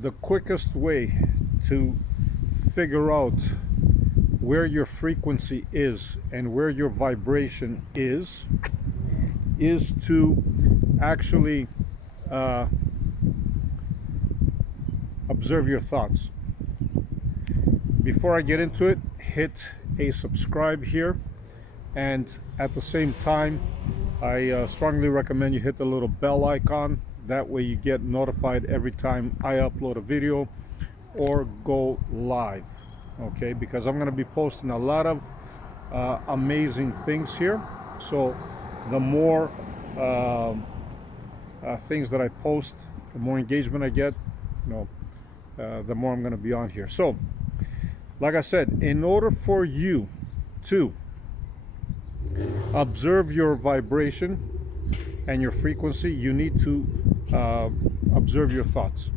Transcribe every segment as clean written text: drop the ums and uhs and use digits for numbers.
the quickest way to figure out where your frequency is and where your vibration is to actually uh, observe your thoughts. Before I get into it, hit a subscribe here, and at the same time, I strongly recommend you hit the little bell icon. That way you get notified every time I upload a video or go live. Okay, because I'm going to be posting a lot of amazing things here. So the more things that I post, the more engagement I get, the more I'm going to be on here. So like I said, in order for you to observe your vibration and your frequency, you need to observe your thoughts.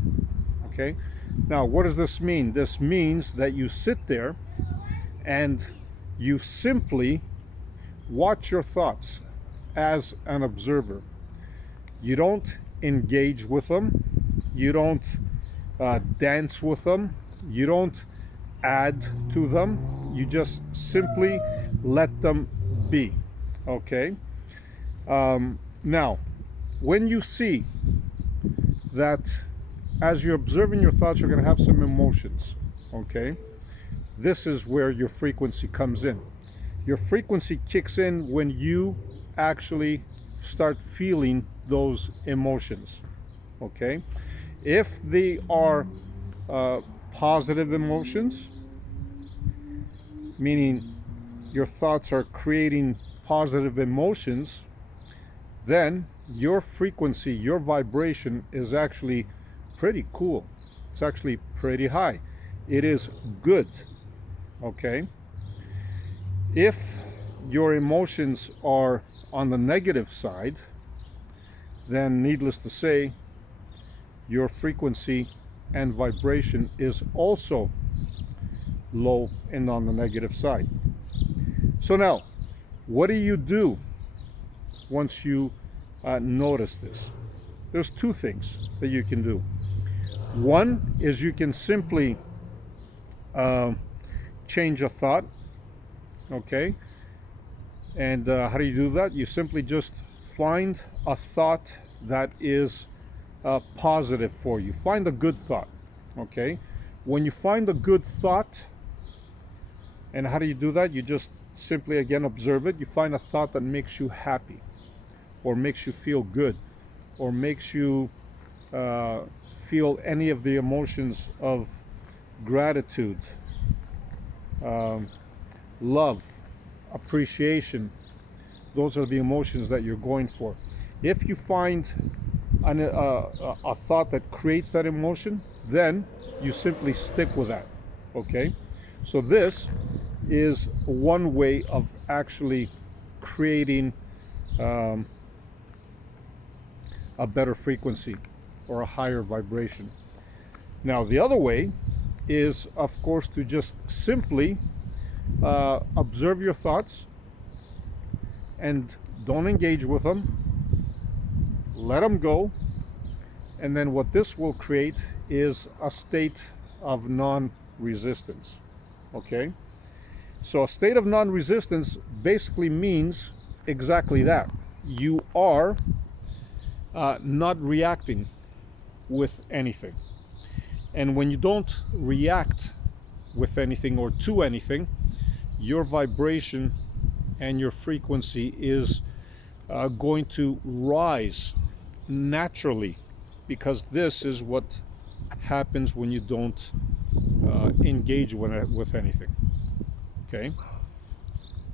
Okay, now what does this mean? This means that you sit there and you simply watch your thoughts as an observer. You don't engage with them, you don't dance with them, you don't add to them, you just simply let them be. Okay, now when you see that as you're observing your thoughts, you're going to have some emotions. Okay, this is where your frequency comes in. Your frequency kicks in when you actually start feeling those emotions. Okay, if they are positive emotions, meaning your thoughts are creating positive emotions, then your frequency, your vibration is actually pretty cool. It's actually pretty high. It is good. Okay, if your emotions are on the negative side, then needless to say, your frequency and vibration is also low and on the negative side. So now, what do you do once you notice this? There's two things that you can do. One is you can simply change a thought. Okay, and how do you do that? You simply just find a thought that is positive for you. Find a good thought. Okay, when you find a good thought, and how do you do that? You just simply again observe it. You find a thought that makes you happy, or makes you feel good, or makes you feel any of the emotions of gratitude, love, appreciation. Those are the emotions that you're going for. If you find a thought that creates that emotion, then you simply stick with that. Okay, so this is one way of actually creating a better frequency or a higher vibration. Now the other way is, of course, to just simply observe your thoughts and don't engage with them. Let them go. And then what this will create is a state of non-resistance. Okay? So a state of non-resistance basically means exactly that. You are not reacting with anything. And when you don't react with anything or to anything, your vibration and your frequency is going to rise naturally, because this is what happens when you don't engage with anything. Okay,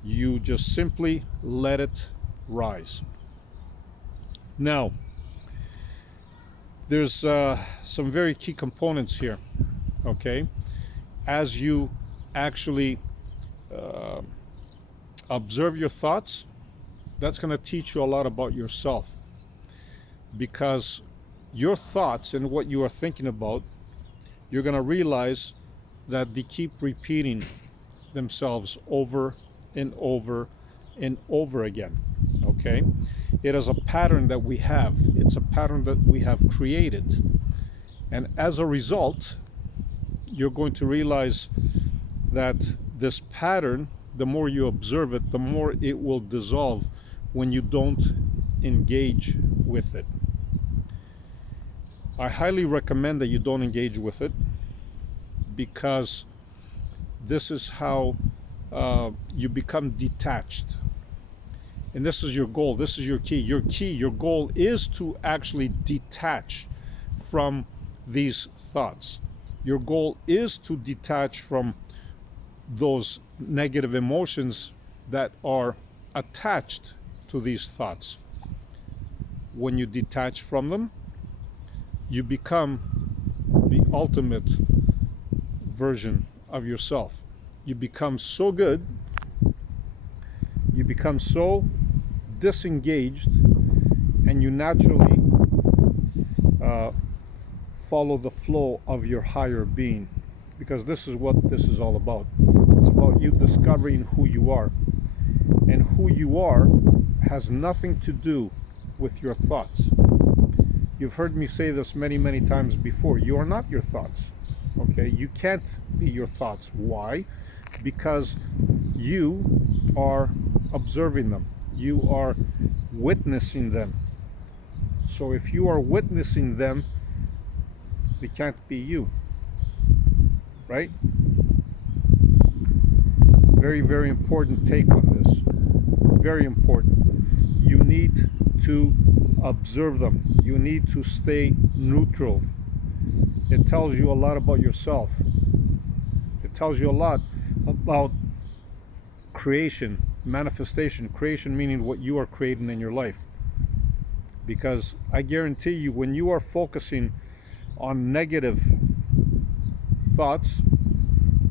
you just simply let it rise. Now there's some very key components here. Okay, as you actually observe your thoughts, that's going to teach you a lot about yourself, because your thoughts and what you are thinking about, you're going to realize that they keep repeating themselves over and over and over again. Okay, it is a pattern that we have. It's a pattern that we have created, And as a result, you're going to realize that this pattern, the more you observe it, the more it will dissolve when you don't engage with it. I highly recommend that you don't engage with it, because this is how you become detached. And this is your goal, this is your key. Your goal is to actually detach from these thoughts. Your goal is to detach from those negative emotions that are attached to these thoughts. When you detach from them, you become the ultimate version of yourself. You become so good, you become so disengaged, and you naturally follow the flow of your higher being, because this is what this is all about. It's about you discovering who you are, and who you are has nothing to do with your thoughts. You've heard me say this many times before. You are not your thoughts. Okay, you can't be your thoughts. Why? Because you are observing them, you are witnessing them. So if you are witnessing them, they can't be you, right? Very important take on this. Very important. You need to observe them. You need to stay neutral. It tells you a lot about yourself. It tells you a lot about creation, manifestation. Creation meaning what you are creating in your life. Because I guarantee you, when you are focusing on negative thoughts,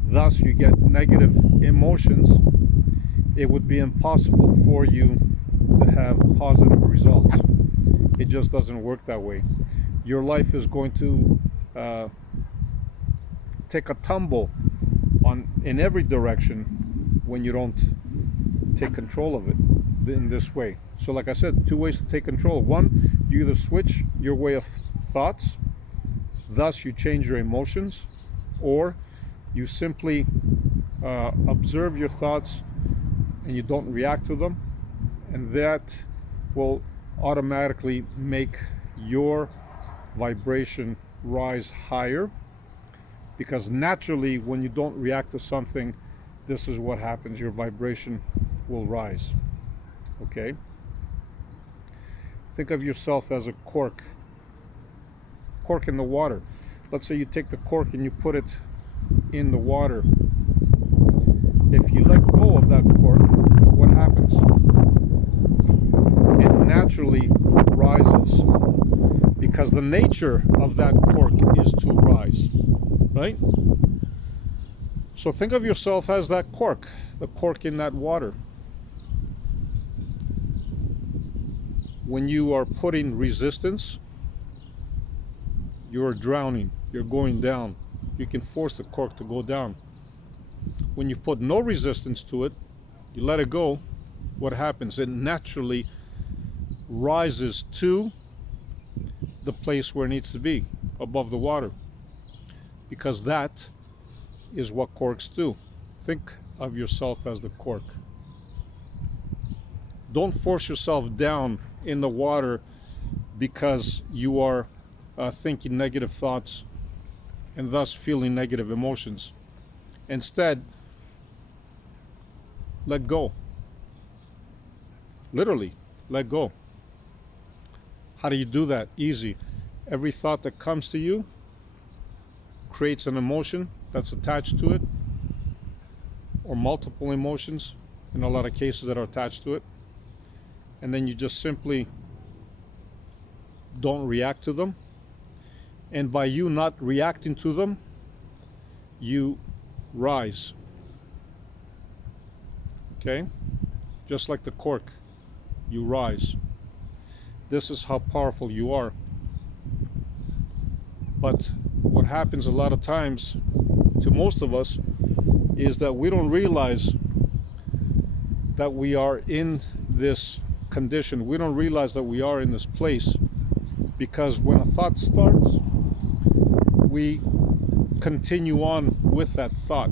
thus you get negative emotions, it would be impossible for you to have positive results. It just doesn't work that way. Your life is going to take a tumble in every direction when you don't take control of it in this way. So like I said, two ways to take control. One, you either switch your way of thoughts, thus you change your emotions, or you simply observe your thoughts and you don't react to them, and that will automatically make your vibration rise higher. Because naturally, when you don't react to something, this is what happens: your vibration will rise. Okay? Think of yourself as a cork in the water. Let's say you take the cork and you put it in the water. If you let go of that cork, what happens? It naturally rises, because the nature of that cork is to rise, right? So think of yourself as that cork, the cork in that water. When you are putting resistance, you're drowning, you're going down. You can force the cork to go down. When you put no resistance to it, you let it go, what happens? It naturally rises to the place where it needs to be, above the water. Because that is what corks do. Think of yourself as the cork. Don't force yourself down in the water because you are thinking negative thoughts and thus feeling negative emotions. Instead, let go. Literally, let go. How do you do that? Easy. Every thought that comes to you creates an emotion that's attached to it, or multiple emotions in a lot of cases that are attached to it. And then you just simply don't react to them. And by you not reacting to them, you rise. Okay? Just like the cork, you rise. This is how powerful you are. But what happens a lot of times to most of us is that we don't realize that we are in this condition. We don't realize that we are in this place, because when a thought starts, we continue on with that thought,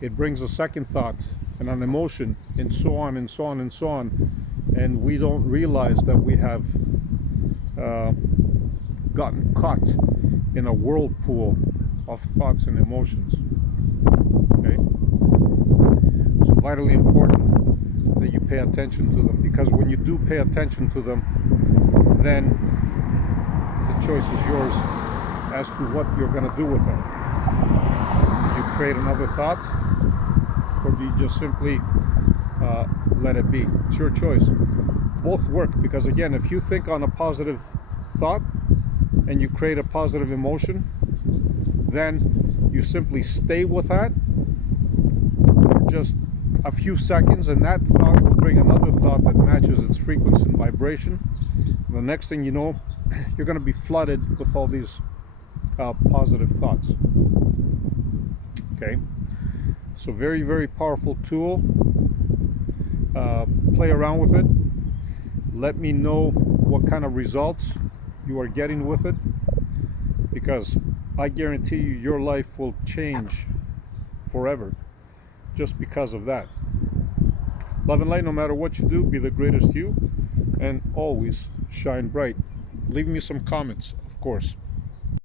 it brings a second thought and an emotion, and so on and so on and so on, and we don't realize that we have gotten caught in a whirlpool of thoughts and emotions. Okay, so vitally important that you pay attention to them, because when you do pay attention to them, then the choice is yours as to what you're going to do with them. Do you create another thought, or do you just simply let it be? It's your choice. Both work, because again, if you think on a positive thought and you create a positive emotion, then you simply stay with that for just a few seconds, and that thought will bring another thought that matches its frequency and vibration. And the next thing you know, you're going to be flooded with all these positive thoughts. Okay, so very, very powerful tool. Play around with it. Let me know what kind of results you are getting with it, because I guarantee you your life will change forever just because of that. Love and light, no matter what you do, be the greatest you, and always shine bright. Leave me some comments, of course.